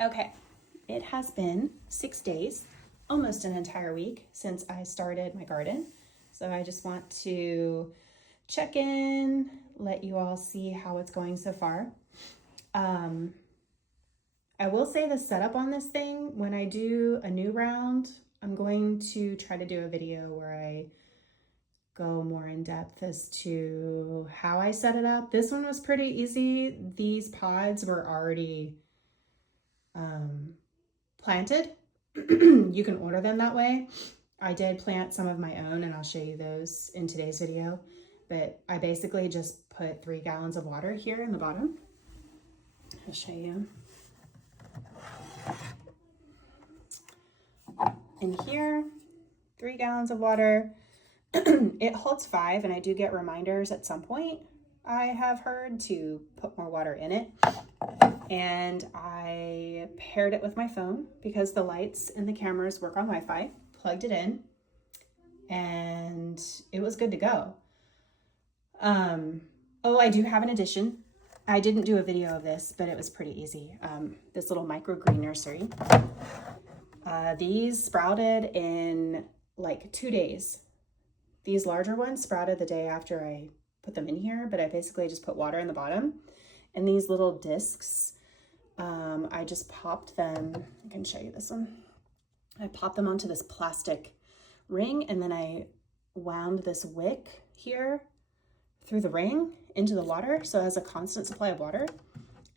Okay, it has been 6 days, almost an entire week since I started my garden. So I just want to check in, let you all see how it's going so far. I will say the setup on this thing, when I do a new round, I'm going to try to do a video where I go more in depth as to how I set it up. This one was pretty easy. These pods were already planted. You can order them that way. I did plant some of my own and I'll show you those in today's video, but I basically just put 3 gallons of water here in the bottom. I'll show you. In here, 3 gallons of water. It holds 5 and I do get reminders at some point, I have heard, to put more water in it. And I paired it with my phone because the lights and the cameras work on Wi-Fi, plugged it in, and it was good to go. Oh, I do have an addition. I didn't do a video of this, but it was pretty easy. This little microgreen nursery. These sprouted in like 2 days. These larger ones sprouted the day after I put them in here, but I basically just put water in the bottom. And these little discs, I just popped them. I can show you this one. I popped them onto this plastic ring, and then I wound this wick here through the ring into the water, so it has a constant supply of water.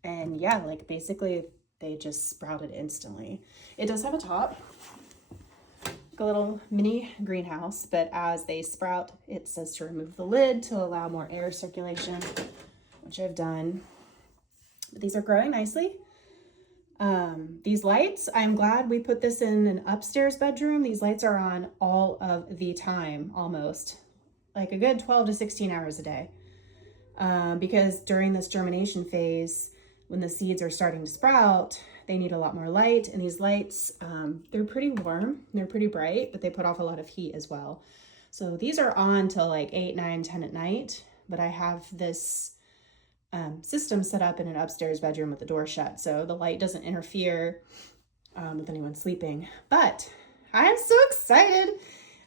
And yeah, like basically they just sprouted instantly. It does have a top, like a little mini greenhouse, but as they sprout, it says to remove the lid to allow more air circulation, which I've done. But these are growing nicely. These lights, I'm glad we put this in an upstairs bedroom. These lights are on all of the time, almost, like a good 12 to 16 hours a day. Because during this germination phase, when the seeds are starting to sprout, they need a lot more light. And these lights, they're pretty warm, they're pretty bright, but they put off a lot of heat as well. So these are on till like 8, 9, 10 at night, but I have this system set up in an upstairs bedroom with the door shut, so the light doesn't interfere with anyone sleeping. But I'm so excited.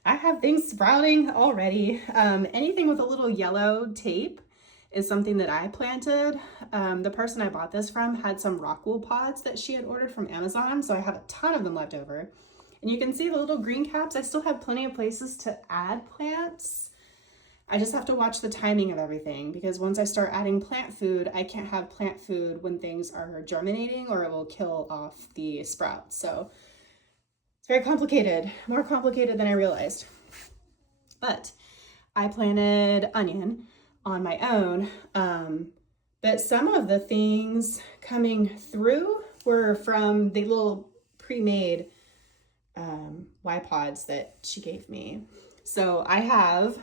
I have things sprouting already. Anything with a little yellow tape is something that I planted. The person I bought this from had some rock wool pods that she had ordered from Amazon, so I have a ton of them left over. And you can see the little green caps. I still have plenty of places to add plants. I just have to watch the timing of everything, because once I start adding plant food, I can't have plant food when things are germinating or it will kill off the sprouts. So it's very complicated, more complicated than I realized. But I planted onion on my own, but some of the things coming through were from the little pre-made Y-pods that she gave me. So I have,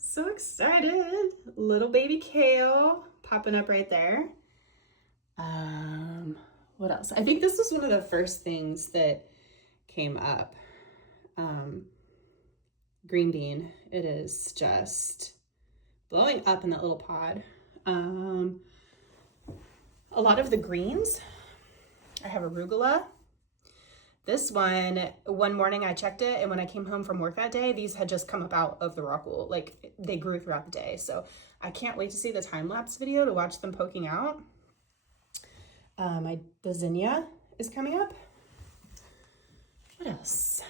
so excited, little baby kale popping up right there. What else? I think this was one of the first things that came up. Green bean. It is just blowing up in that little pod. A lot of the greens. I have arugula. This one morning I checked it, and when I came home from work that day, these had just come up out of the rock wool. Like, they grew throughout the day. So I can't wait to see the time-lapse video to watch them poking out. The zinnia is coming up. What else?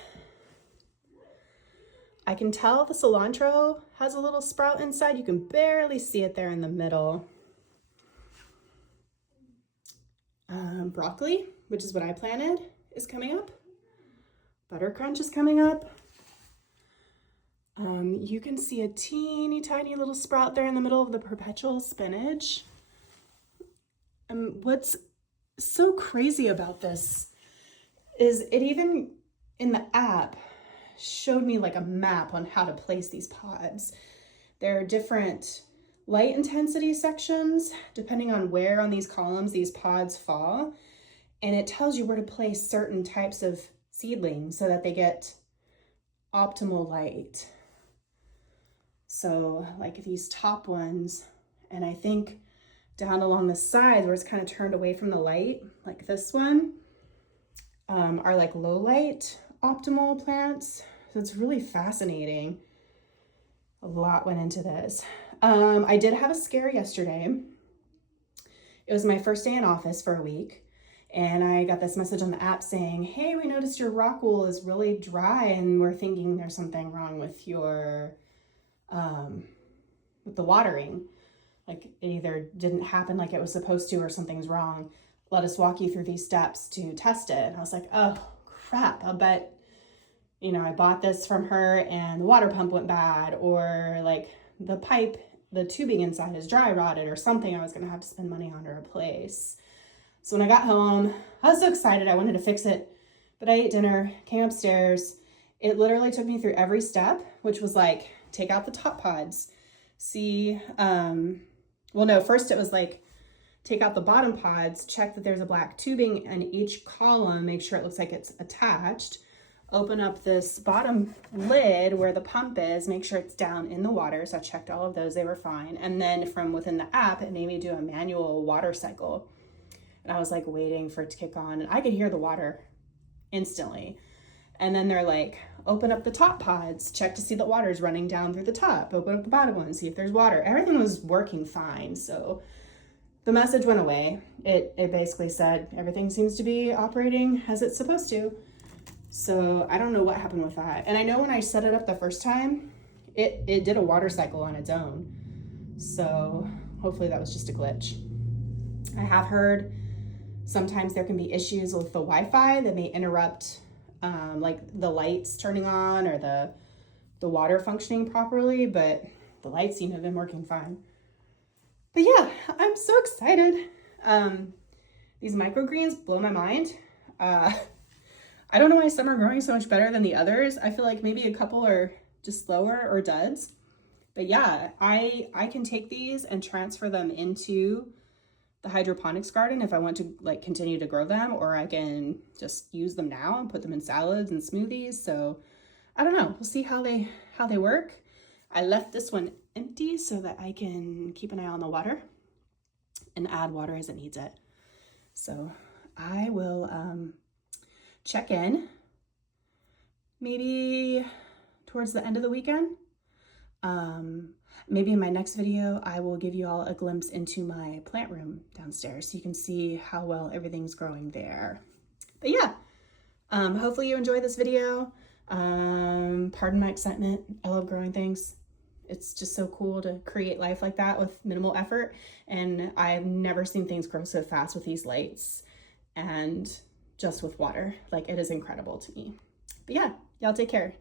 I can tell the cilantro has a little sprout inside. You can barely see it there in the middle. Broccoli, which is what I planted, is coming up. Butter crunch is coming up. You can see a teeny tiny little sprout there in the middle of the perpetual spinach. What's so crazy about this is it even in the app showed me like a map on how to place these pods. There are different light intensity sections depending on where on these columns these pods fall, and it tells you where to place certain types of seedlings so that they get optimal light. So like these top ones, and I think down along the sides where it's kind of turned away from the light, like this one, are like low light optimal plants. So it's really fascinating. A lot went into this. I did have a scare yesterday. It was my first day in office for a week. And I got this message on the app saying, hey, we noticed your rock wool is really dry and we're thinking there's something wrong with your, with the watering. Like it either didn't happen like it was supposed to or something's wrong. Let us walk you through these steps to test it. And I was like, oh crap, I'll bet, you know, I bought this from her and the water pump went bad, or like the pipe, the tubing inside is dry rotted or something I was gonna have to spend money on to replace. So when I got home, I was so excited. I wanted to fix it, but I ate dinner, came upstairs. It literally took me through every step, which was like, take out the top pods. See, well, no, first it was like, take out the bottom pods, check that there's a black tubing in each column, make sure it looks like it's attached. Open up this bottom lid where the pump is, make sure it's down in the water. So I checked all of those, they were fine. And then from within the app, it made me do a manual water cycle. And I was like waiting for it to kick on, and I could hear the water instantly. And then they're like, open up the top pods, check to see that water's running down through the top, open up the bottom one, see if there's water. Everything was working fine. So the message went away. It basically said, everything seems to be operating as it's supposed to. So I don't know what happened with that. And I know when I set it up the first time, it did a water cycle on its own. So hopefully that was just a glitch. I have heard sometimes there can be issues with the Wi-Fi that may interrupt like the lights turning on or the water functioning properly, but the lights seem to have been working fine. But yeah, I'm so excited. These microgreens blow my mind. I don't know why some are growing so much better than the others. I feel like maybe a couple are just slower or duds. But yeah, I can take these and transfer them into the hydroponics garden if I want to like continue to grow them, or I can just use them now and put them in salads and smoothies. So I don't know, we'll see how they work. I left this one empty so that I can keep an eye on the water and add water as it needs it. So I will check in maybe towards the end of the weekend. Maybe in my next video, I will give you all a glimpse into my plant room downstairs so you can see how well everything's growing there. But yeah, hopefully you enjoyed this video. Pardon my excitement. I love growing things. It's just so cool to create life like that with minimal effort. And I've never seen things grow so fast with these lights and just with water. Like, it is incredible to me. But yeah, y'all take care.